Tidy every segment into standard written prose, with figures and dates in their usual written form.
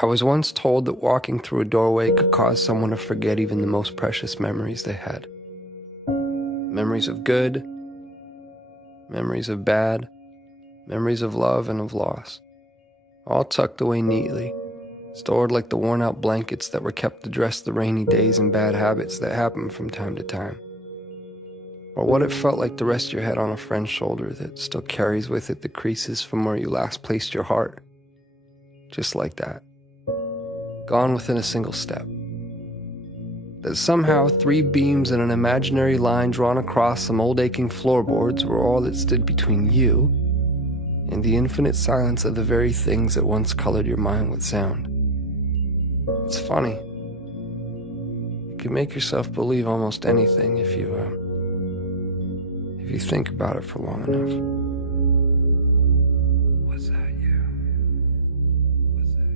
I was once told that walking through a doorway could cause someone to forget even the most precious memories they had. Memories of good, memories of bad, memories of love and of loss, all tucked away neatly, stored like the worn-out blankets that were kept to dress the rainy days and bad habits that happen from time to time. Or what it felt like to rest your head on a friend's shoulder that still carries with it the creases from where you last placed your heart. Just like that. Gone within a single step. That somehow 3 beams in an imaginary line drawn across some old aching floorboards were all that stood between you and the infinite silence of the very things that once colored your mind with sound. It's funny. You can make yourself believe almost anything if you think about it for long enough. Was that you? Was that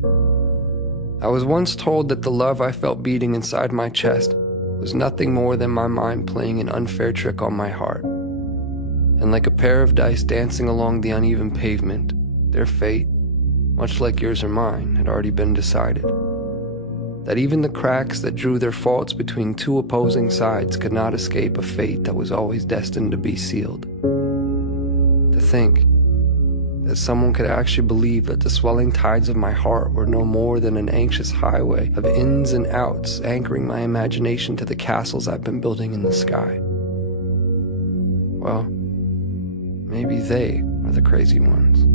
you? I was once told that the love I felt beating inside my chest was nothing more than my mind playing an unfair trick on my heart. And like a pair of dice dancing along the uneven pavement, their fate, much like yours or mine, had already been decided. That even the cracks that drew their faults between 2 opposing sides could not escape a fate that was always destined to be sealed. To think that someone could actually believe that the swelling tides of my heart were no more than an anxious highway of ins and outs anchoring my imagination to the castles I've been building in the sky. Well, maybe they are the crazy ones.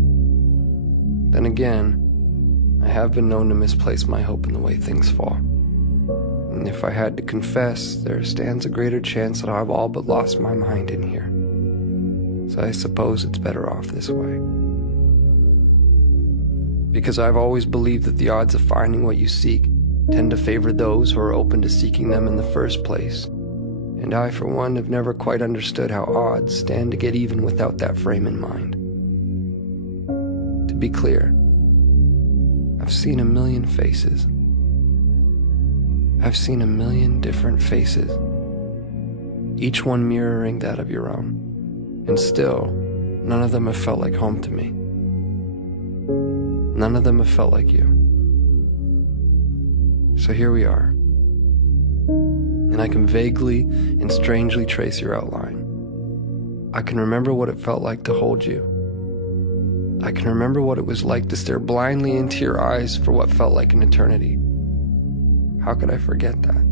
Then again, I have been known to misplace my hope in the way things fall. And if I had to confess, there stands a greater chance that I've all but lost my mind in here. So I suppose it's better off this way. Because I've always believed that the odds of finding what you seek tend to favor those who are open to seeking them in the first place. And I, for one, have never quite understood how odds stand to get even without that frame in mind. To be clear, I've seen a million faces. I've seen a million different faces, each one mirroring that of your own. And still, none of them have felt like home to me. None of them have felt like you. So here we are. And I can vaguely and strangely trace your outline. I can remember what it felt like to hold you. I can remember what it was like to stare blindly into your eyes for what felt like an eternity. How could I forget that?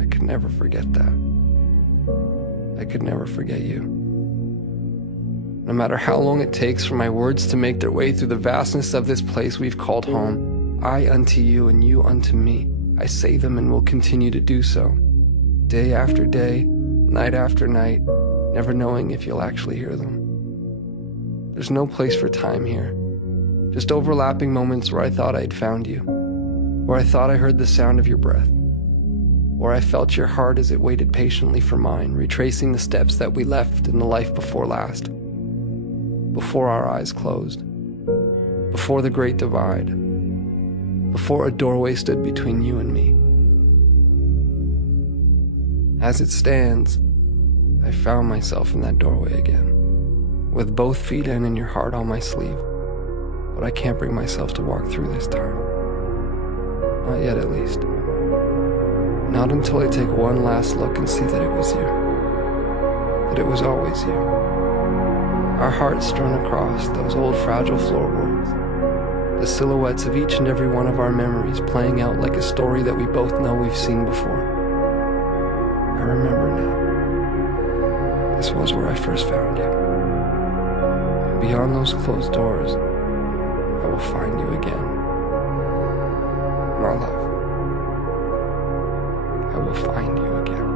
I could never forget that. I could never forget you. No matter how long it takes for my words to make their way through the vastness of this place we've called home, I unto you and you unto me, I say them and will continue to do so. Day after day, night after night, never knowing if you'll actually hear them. There's no place for time here. Just overlapping moments where I thought I'd found you. Where I thought I heard the sound of your breath. Where I felt your heart as it waited patiently for mine, retracing the steps that we left in the life before last. Before our eyes closed. Before the great divide. Before a doorway stood between you and me. As it stands, I found myself in that doorway again. With both feet in and your heart on my sleeve. But I can't bring myself to walk through this time. Not yet, at least. Not until I take one last look and see that it was you. That it was always you. Our hearts strewn across those old fragile floorboards. The silhouettes of each and every one of our memories playing out like a story that we both know we've seen before. I remember now. This was where I first found you. Beyond those closed doors, I will find you again. My love, I will find you again.